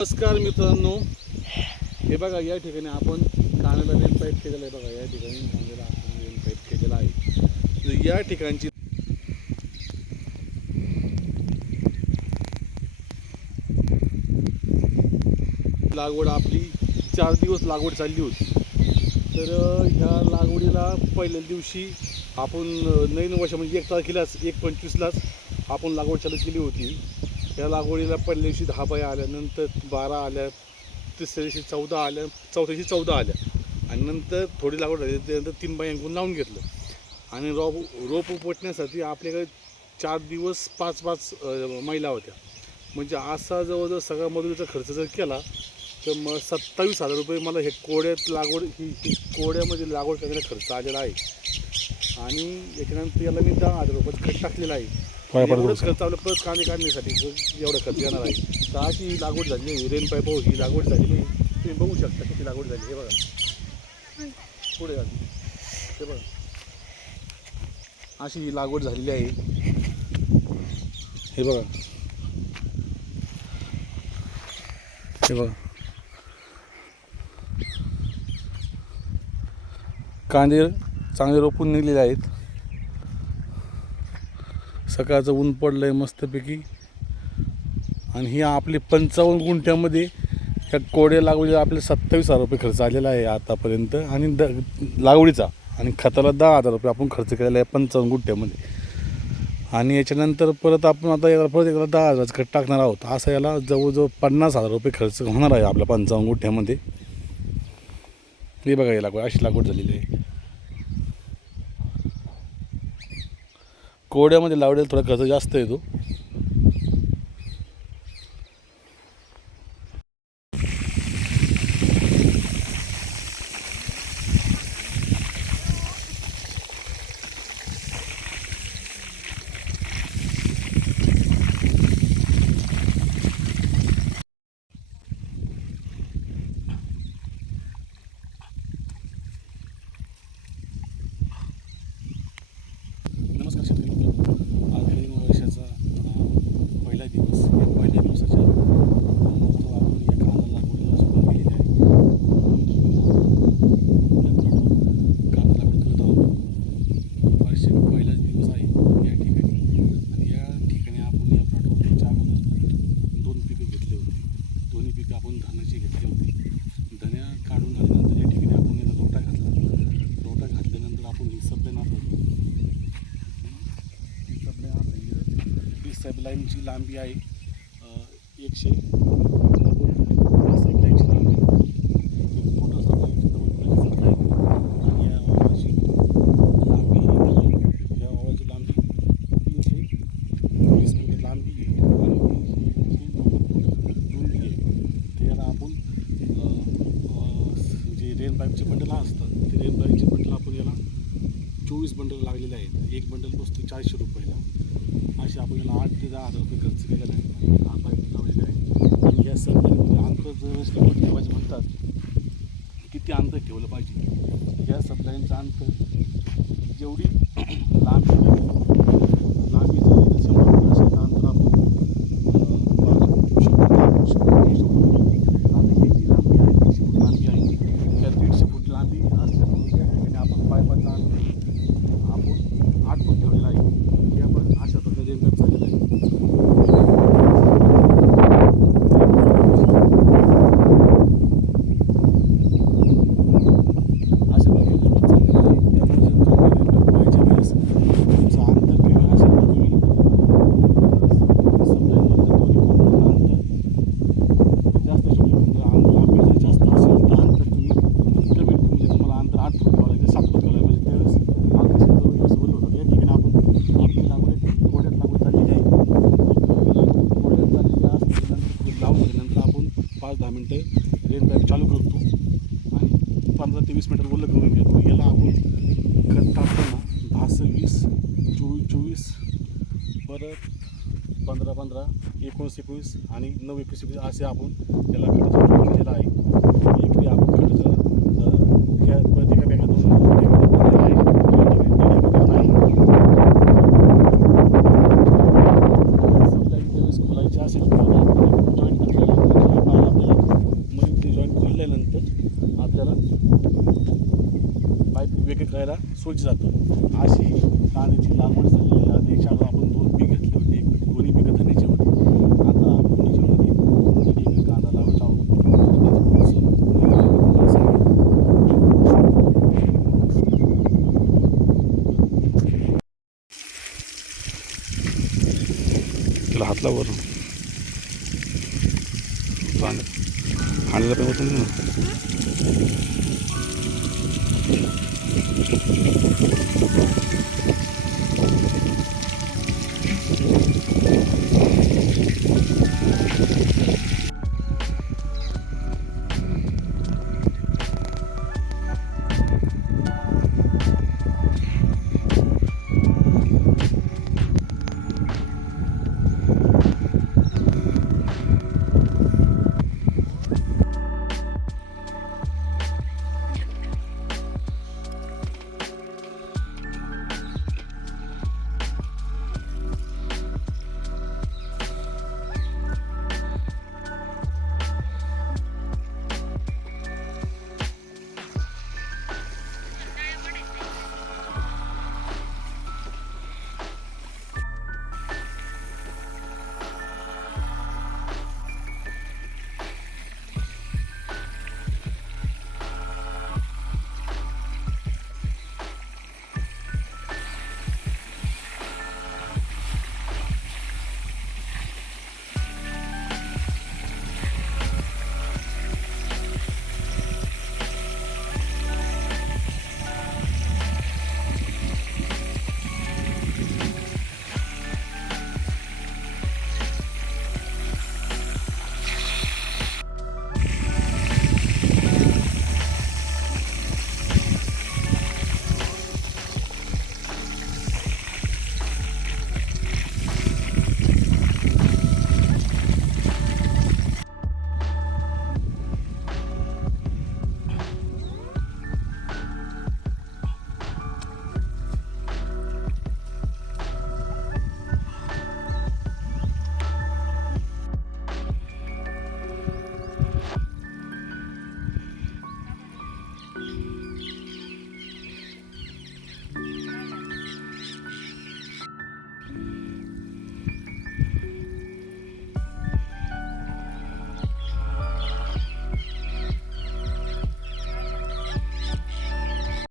नमस्कार मित्रांनो, हे बघा या ठिकाणी आपण कांद्याला रेन पाईप केलेलं आहे. बघा या ठिकाणी कांद्याला आपण रेन पाईप केलेला आहे. तर या ठिकाणची लागवड आपली 4 दिवस लागवड चालली होती. तर ह्या लागवडीला पहिल्या दिवशी आपण नवीन वर्ष म्हणजे 1 तारखेलाच 1/25लाच आपण लागवड चालू केली होती. या लागवडीला पहिल्या दिवशी 10 बाया आल्या, नंतर 12 आल्या, तिसऱ्या दिवशी 14 आल्या, चौथ्या दिवशी 14 आल्या आणि नंतर थोडी लागवड झाली. त्यानंतर 3 बायांकडून लावून घेतलं आणि रोप उपटण्यासाठी आपल्याकडे 4 दिवस 5-5 महिला होत्या. म्हणजे असा जवळजवळ सगळा मजुरीचा खर्च जर केला तर मग 27,000 रुपये मला हे कोड्यात लागवड ही कोड्यामध्ये लागवड करण्याचा खर्च आलेला आहे. आणि याच्यानंतर याला मी 10,000 रुपये खर्च टाकलेला आहे. एवढंच खर्च आपलं परत कांदे काढण्यासाठी एवढा खर्च येणार आहे. तर अशी ही लागवड झाली आहे. रेन पाईप ही लागवड झालेली आहे. तुम्ही बघू शकता किती लागवड झाली. हे बघा पुढे झाली, हे बघा अशी ही लागवड झालेली आहे. हे बघा, हे बघा कांदे चांगले रोपून निघलेले आहेत. सकाळचं ऊन पडलं आहे मस्तपैकी. आणि ही आपली 55 गुंठ्यामध्ये ह्या कोड्या लागवडीला आपले 27,000 रुपये खर्च आलेला आहे आतापर्यंत. आणि लागवडीचा आणि खताला 10,000 रुपये आपण खर्च केलेला आहे 55 गुंठ्यामध्ये. आणि याच्यानंतर परत आपण आता याला परत एकदा 10,000 खत टाकणार आहोत. असं याला जवळजवळ 50,000 रुपये खर्च होणार आहे आपल्या 55 गुंठ्यामध्ये. हे बघा ही लागवड अशी लागवड झालेली आहे. कोड्यामध्ये लावलेला थोडा खर्च जास्त येतो. नमस्कार शेतकरी मित्रांनो, आज नवीन वर्षाचा पहिला दिवस. या पहिल्या दिवसाच्या महत्त्व आपण या कांदा लागवडीला सुरुवात केलेली आहे. कांदा लागवड करत आहोत. वर्षाचा पहिलाच दिवस आहे या ठिकाणी. आणि या ठिकाणी आपण या प्लॉटवर त्याच्या अगोदर 2 पिकं घेतले होते. दोन्ही पिकं आपण धानाची घेतली होती. धन्या काढून झाल्यानंतर या ठिकाणी आपण याला रोटा घातला. रोटा घातल्यानंतर आपण ही सप्लाय नापवली. सब लाईनची लांबी आहे 100. सब लाईनची लांबी टोटल सब लाईनची सप्लाय. आणि या वावराची लांबी या वावराची लांबी 320 फूट लांबी आहे आणि 390 फूट रुंदी आहे. तर याला आपण जे रेन पाईपचे बंडल असतात ते रेन पाईपचे बंडल आपण याला 24 बंडल लागलेले आहेत. एक बंडल बसतो 400 रुपयाला. असे आपण याला 8,000 ते 10,000 रुपये खर्च केलेला आहे. हा पाईप लावलेला आहे. आणि या सबलाईनमध्ये अंतर जर ठेवायचं म्हणतात किती अंतर ठेवलं पाहिजे. या सबलाईनचं अंतर जेवढी लांबी जर 100 फूट असेल तर अंतर आपण 12 शकतो. आता ही जी लांबी आहे 150 फूट लांबी आहे. त्या 150 फूट लांबी असल्यामुळे या ठिकाणी आपण पाईपाचा अंतर आपण 8 फूट ठेवलेला आहे. हे आपण अशा प्रकारे रेन पाईप चाललेला आहे. अशा प्रकारे रेन पाईप चाललेला आहे. त्यामुळे जर तुम्ही रेन पाईप पाहायच्या वेळेस तुमचं अंतर कमी असेल तर तुम्ही सप्लायमधलं दोन्ही कोपऱ्यातलं अंतर जास्त ठेवलं. जर लांबी जर जास्त असेल तर अंतर तुम्ही कमी म्हणजे तुम्हाला अंतर 8 फूट ठेवावं लागेल, 7 फूट ठेवावं लागेल. म्हणजे त्यावेळेस आकाशात जवळजवळ सवय होतं. या ठिकाणी आपण आपली लागवड कोड्यात लागवड चाललेली आहे. कोड्यात चाललेली असल्यानंतर लावून झाल्यानंतर आपण 5-10 मिनटं रेन पाईप चालू करतो आणि 15 ते 20 मिनटं ओलं करून घेतो. याला आपण खत टाकताना 10-20, 24-24, परत 15-15, 19-19 आणि 9-21 असे आपण याला खताचं केलेलं आहे. एकरी आपण खताचं ह्या प्रत्येका बॅगातून आहे. सप्लाय ज्यावेळेस खोलायची असेल तर जॉईंट घातलेला पाहायला विकायला सोयीचं जातं. अशी कांद्याची लागवड झालेली आहे. आधी शाळा आपण 2 पीक घेतले होते, दोन्ही पिकं धन्याची होती. आता आपण याच्यामध्ये एक एक कांदा लावत आहोत. त्याला हात लाव वरून हाणीला पण होतं ना.